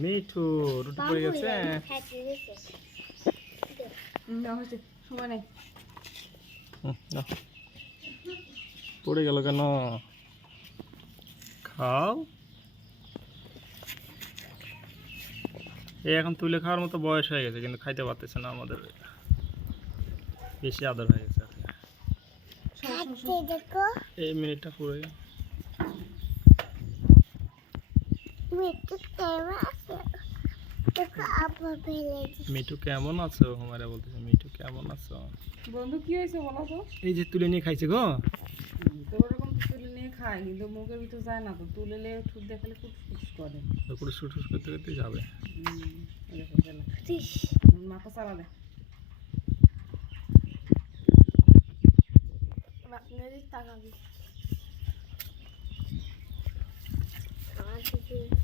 মিঠু রুটি পড়ে গেছে। সময় নেই, নাও। পড়ে গেল কেন? খাও। এই এখন তুলে খাওয়ার মতো বয়স হয়ে গেছে, কিন্তু খাইতে পারতেছে না, আমাদের বেশি আদর হয়ে গেছে। এই মিনিটটা পুরো মিঠু কেমন আছো? হুমায়রা বলতেছে মিঠু কেমন আছো? বন্ধু কি হয়েছে বলো তো? এই যে তুলে নিয়ে খাইছে গো। তো ওরকম তুলে নিয়ে খায়, কিন্তু মুখের ভিতর যায় না তো, তুলে নিয়ে ঠুট দেখালে ফুটফুট করে। পুরো শুট করতে করতে যাবে। মাথা চালা দে।